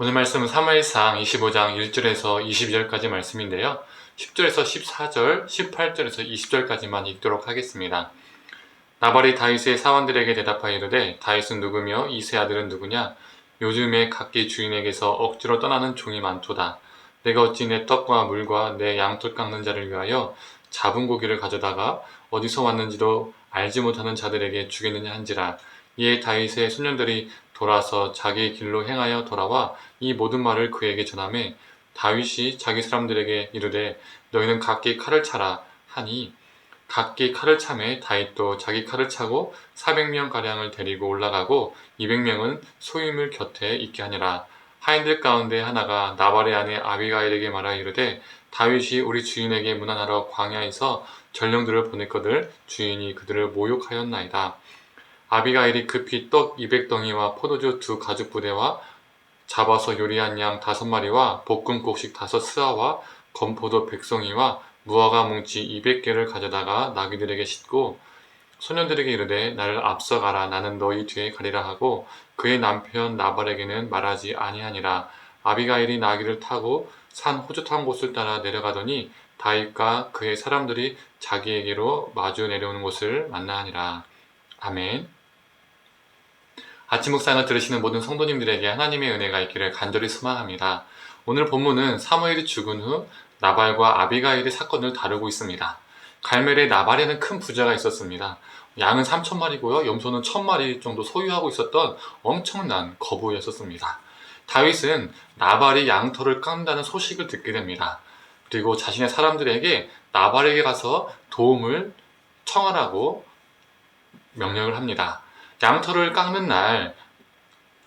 오늘 말씀은 사무엘상 25장 1절에서 22절까지 말씀인데요. 10절에서 14절, 18절에서 20절까지만 읽도록 하겠습니다. 나발이 다윗의 사원들에게 대답하여 이르되 다윗은 누구며 이 세 아들은 누구냐? 요즘에 각기 주인에게서 억지로 떠나는 종이 많도다. 내가 어찌 내 떡과 물과 내 양털 깎는 자를 위하여 잡은 고기를 가져다가 어디서 왔는지도 알지 못하는 자들에게 주겠느냐 한지라. 이에 다윗의 소년들이 돌아서 자기 길로 행하여 돌아와 이 모든 말을 그에게 전하매 다윗이 자기 사람들에게 이르되 너희는 각기 칼을 차라 하니 각기 칼을 차매 다윗도 자기 칼을 차고 400명가량을 데리고 올라가고 200명은 소유물 곁에 있게 하니라. 하인들 가운데 하나가 나발의 아내 아비가일에게 말하여 이르되 다윗이 우리 주인에게 문안하러 광야에서 전령들을 보냈거늘 주인이 그들을 모욕하였나이다. 아비가일이 급히 떡 200덩이와 포도주 2가죽부대와 잡아서 요리한 양 5마리와 볶은 곡식 5스아와 건포도 100송이와 무화과 뭉치 200개를 가져다가 나귀들에게 싣고 소년들에게 이르되 나를 앞서가라 나는 너희 뒤에 가리라 하고 그의 남편 나발에게는 말하지 아니하니라. 아비가일이 나귀를 타고 산 호젓한 곳을 따라 내려가더니 다윗과 그의 사람들이 자기에게로 마주 내려오는 곳을 만나니라. 아멘. 아침 묵상을 들으시는 모든 성도님들에게 하나님의 은혜가 있기를 간절히 소망합니다. 오늘 본문은 사무엘이 죽은 후 나발과 아비가일의 사건을 다루고 있습니다. 갈멜의 나발에는 큰 부자가 있었습니다. 양은 3,000마리고요. 염소는 1,000마리 정도 소유하고 있었던 엄청난 거부였었습니다. 다윗은 나발이 양털을 깎는다는 소식을 듣게 됩니다. 그리고 자신의 사람들에게 나발에게 가서 도움을 청하라고 명령을 합니다. 양털을 깎는 날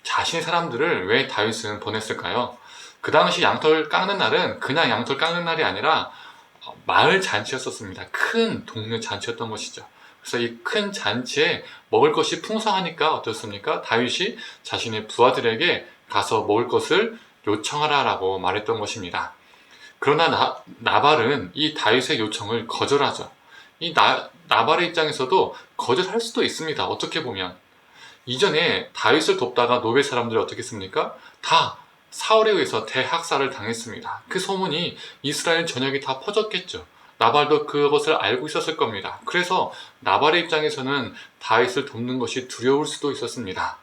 자신의 사람들을 왜 다윗은 보냈을까요? 그 당시 양털 깎는 날은 그냥 양털 깎는 날이 아니라 마을 잔치였었습니다. 큰 동네 잔치였던 것이죠. 그래서 이 큰 잔치에 먹을 것이 풍성하니까 어떻습니까? 다윗이 자신의 부하들에게 가서 먹을 것을 요청하라라고 말했던 것입니다. 그러나 나발은 이 다윗의 요청을 거절하죠. 이 나발의 입장에서도 거절할 수도 있습니다. 어떻게 보면 이전에 다윗을 돕다가 노베 사람들이 어떻게 했습니까? 다 사울에 의해서 대학살을 당했습니다. 그 소문이 이스라엘 전역에 다 퍼졌겠죠. 나발도 그것을 알고 있었을 겁니다. 그래서 나발의 입장에서는 다윗을 돕는 것이 두려울 수도 있었습니다.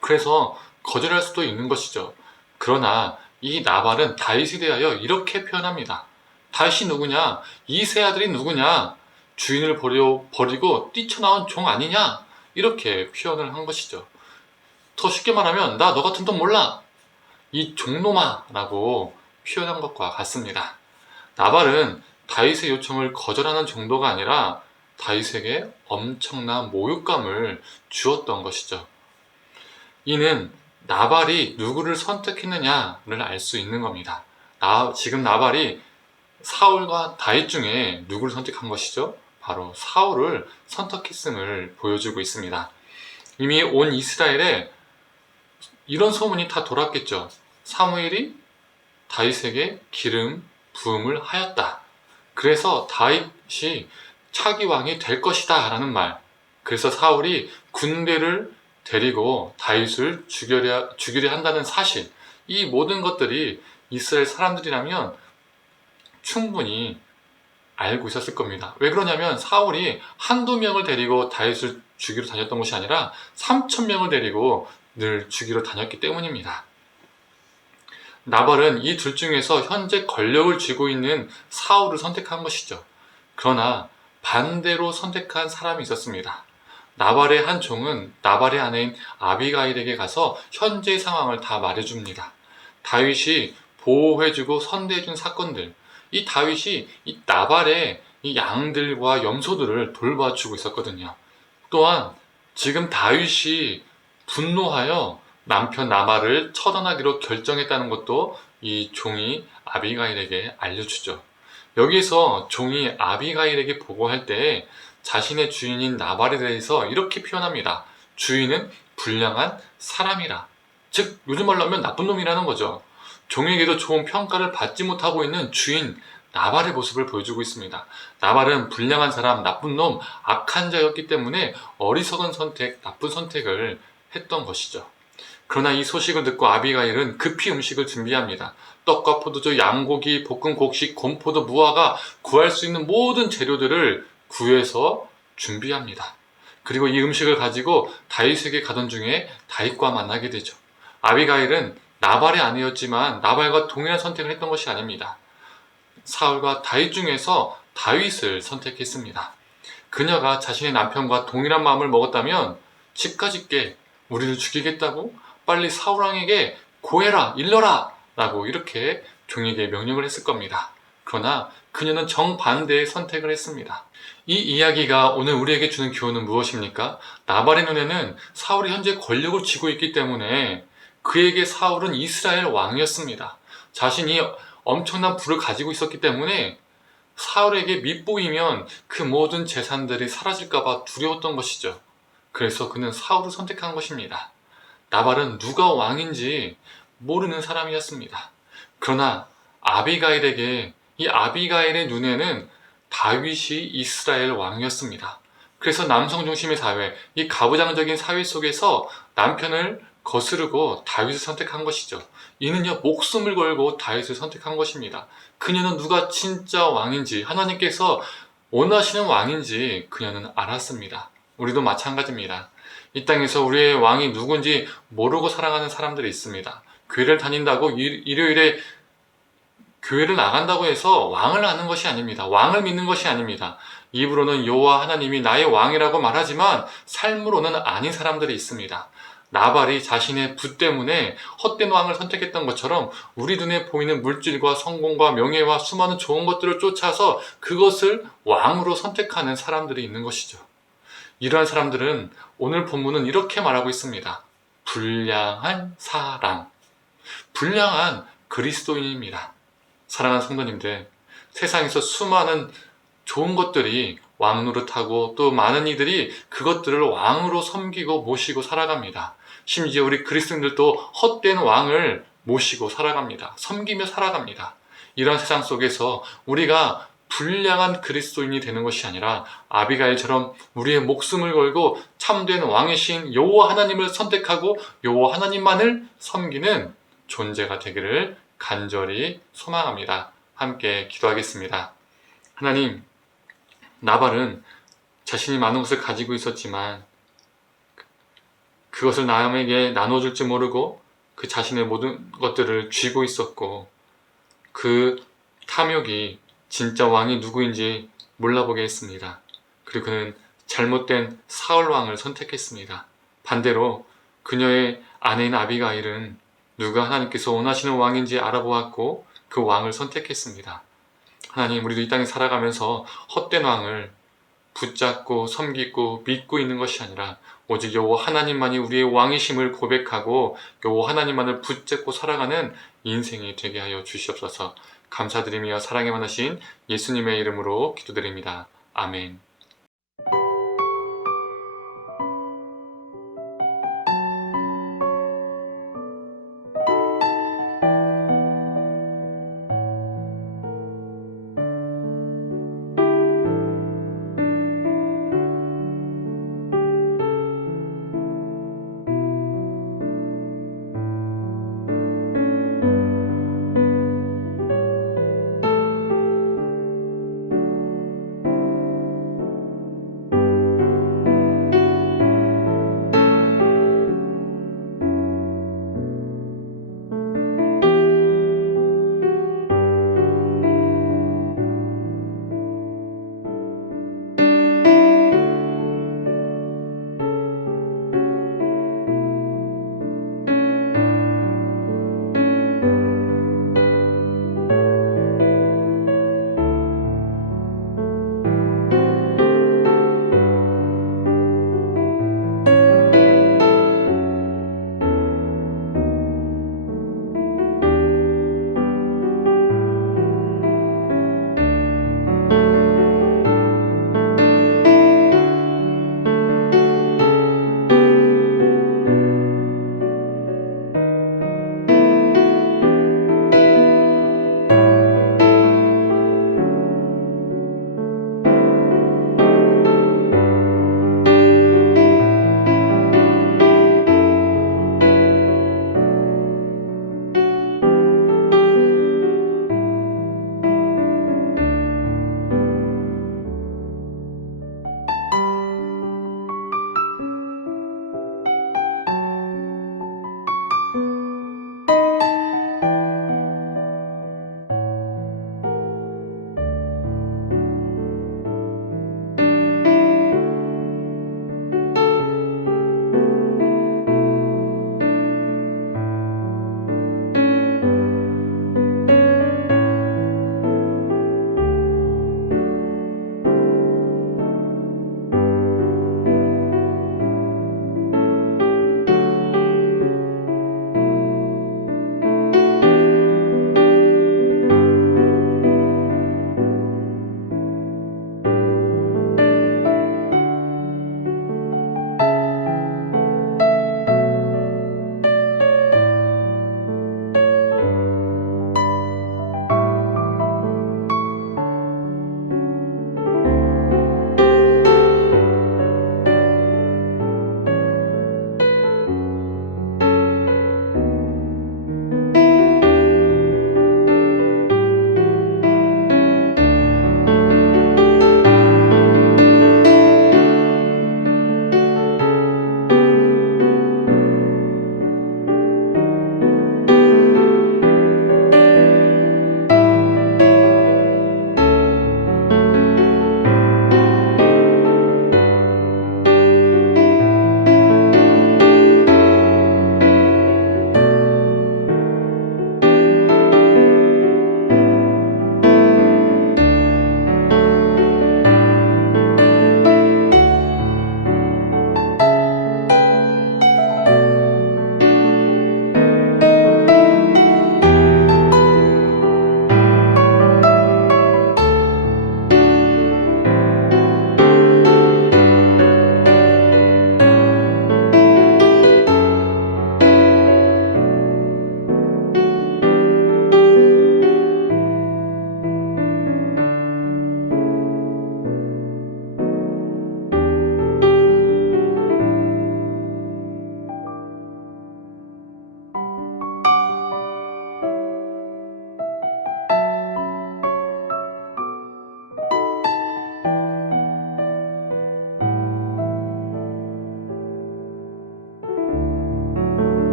그래서 거절할 수도 있는 것이죠. 그러나 이 나발은 다윗에 대하여 이렇게 표현합니다. 다윗이 누구냐? 이 세 아들이 누구냐? 주인을 버리고 뛰쳐나온 종 아니냐? 이렇게 표현을 한 것이죠. 더 쉽게 말하면 나 너 같은 돈 몰라! 이 종놈아! 라고 표현한 것과 같습니다. 나발은 다윗의 요청을 거절하는 정도가 아니라 다윗에게 엄청난 모욕감을 주었던 것이죠. 이는 나발이 누구를 선택했느냐를 알 수 있는 겁니다. 지금 나발이 사울과 다윗 중에 누구를 선택한 것이죠? 바로 사울을 선택했음을 보여주고 있습니다. 이미 온 이스라엘에 이런 소문이 다 돌았겠죠. 사무엘이 다윗에게 기름 부음을 하였다. 그래서 다윗이 차기 왕이 될 것이다 라는 말. 그래서 사울이 군대를 데리고 다윗을 죽이려 한다는 사실. 이 모든 것들이 이스라엘 사람들이라면 충분히 알고 있었을 겁니다. 왜 그러냐면 사울이 한두 명을 데리고 다윗을 죽이러 다녔던 것이 아니라 3,000명을 데리고 늘 죽이러 다녔기 때문입니다. 나발은 이 둘 중에서 현재 권력을 쥐고 있는 사울을 선택한 것이죠. 그러나 반대로 선택한 사람이 있었습니다. 나발의 한 종은 나발의 아내인 아비가일에게 가서 현재 상황을 다 말해줍니다. 다윗이 보호해주고 선대해준 사건들, 이 다윗이 이 나발의 이 양들과 염소들을 돌봐주고 있었거든요. 또한 지금 다윗이 분노하여 남편 나발을 처단하기로 결정했다는 것도 이 종이 아비가일에게 알려주죠. 여기서 종이 아비가일에게 보고할 때 자신의 주인인 나발에 대해서 이렇게 표현합니다. 주인은 불량한 사람이라. 즉 요즘 말로 하면 나쁜 놈이라는 거죠. 종에게도 좋은 평가를 받지 못하고 있는 주인 나발의 모습을 보여주고 있습니다. 나발은 불량한 사람, 나쁜 놈, 악한 자였기 때문에 어리석은 선택, 나쁜 선택을 했던 것이죠. 그러나 이 소식을 듣고 아비가일은 급히 음식을 준비합니다. 떡과 포도주, 양고기, 볶은 곡식, 건포도, 무화과, 구할 수 있는 모든 재료들을 구해서 준비합니다. 그리고 이 음식을 가지고 다윗에게 가던 중에 다윗과 만나게 되죠. 아비가일은 나발의 아내였지만 나발과 동일한 선택을 했던 것이 아닙니다. 사울과 다윗 중에서 다윗을 선택했습니다. 그녀가 자신의 남편과 동일한 마음을 먹었다면 집까짓게 우리를 죽이겠다고 빨리 사울왕에게 고해라, 일러라 라고 이렇게 종에게 명령을 했을 겁니다. 그러나 그녀는 정반대의 선택을 했습니다. 이 이야기가 오늘 우리에게 주는 교훈은 무엇입니까? 나발의 눈에는 사울이 현재 권력을 쥐고 있기 때문에 그에게 사울은 이스라엘 왕이었습니다. 자신이 엄청난 부를 가지고 있었기 때문에 사울에게 밑보이면 그 모든 재산들이 사라질까봐 두려웠던 것이죠. 그래서 그는 사울을 선택한 것입니다. 나발은 누가 왕인지 모르는 사람이었습니다. 그러나 아비가일에게 이 아비가일의 눈에는 다윗이 이스라엘 왕이었습니다. 그래서 남성 중심의 사회, 이 가부장적인 사회 속에서 남편을 거스르고 다윗을 선택한 것이죠. 이는요, 목숨을 걸고 다윗을 선택한 것입니다. 그녀는 누가 진짜 왕인지, 하나님께서 원하시는 왕인지 그녀는 알았습니다. 우리도 마찬가지입니다. 이 땅에서 우리의 왕이 누군지 모르고 살아가는 사람들이 있습니다. 교회를 다닌다고 일요일에 교회를 나간다고 해서 왕을 아는 것이 아닙니다. 왕을 믿는 것이 아닙니다. 입으로는 여호와 하나님이 나의 왕이라고 말하지만 삶으로는 아닌 사람들이 있습니다. 나발이 자신의 부 때문에 헛된 왕을 선택했던 것처럼 우리 눈에 보이는 물질과 성공과 명예와 수많은 좋은 것들을 쫓아서 그것을 왕으로 선택하는 사람들이 있는 것이죠. 이러한 사람들은 오늘 본문은 이렇게 말하고 있습니다. 불량한 사람, 불량한 그리스도인입니다. 사랑하는 성도님들, 세상에서 수많은 좋은 것들이 왕 노릇하고 또 많은 이들이 그것들을 왕으로 섬기고 모시고 살아갑니다. 심지어 우리 그리스도인들도 헛된 왕을 모시고 살아갑니다. 섬기며 살아갑니다. 이런 세상 속에서 우리가 불량한 그리스도인이 되는 것이 아니라 아비가일처럼 우리의 목숨을 걸고 참된 왕이신 여호와 하나님을 선택하고 여호와 하나님만을 섬기는 존재가 되기를 간절히 소망합니다. 함께 기도하겠습니다. 하나님, 나발은 자신이 많은 것을 가지고 있었지만 그것을 남에게 나눠줄 줄 모르고 그 자신의 모든 것들을 쥐고 있었고 그 탐욕이 진짜 왕이 누구인지 몰라보게 했습니다. 그리고 그는 잘못된 사울 왕을 선택했습니다. 반대로 그녀의 아내인 아비가일은 누가 하나님께서 원하시는 왕인지 알아보았고 그 왕을 선택했습니다. 하나님, 우리도 이 땅에 살아가면서 헛된 왕을 붙잡고 섬기고 믿고 있는 것이 아니라 오직 여호와 하나님만이 우리의 왕이심을 고백하고 여호와 하나님만을 붙잡고 살아가는 인생이 되게 하여 주시옵소서. 감사드리며 사랑에 많으신 예수님의 이름으로 기도드립니다. 아멘.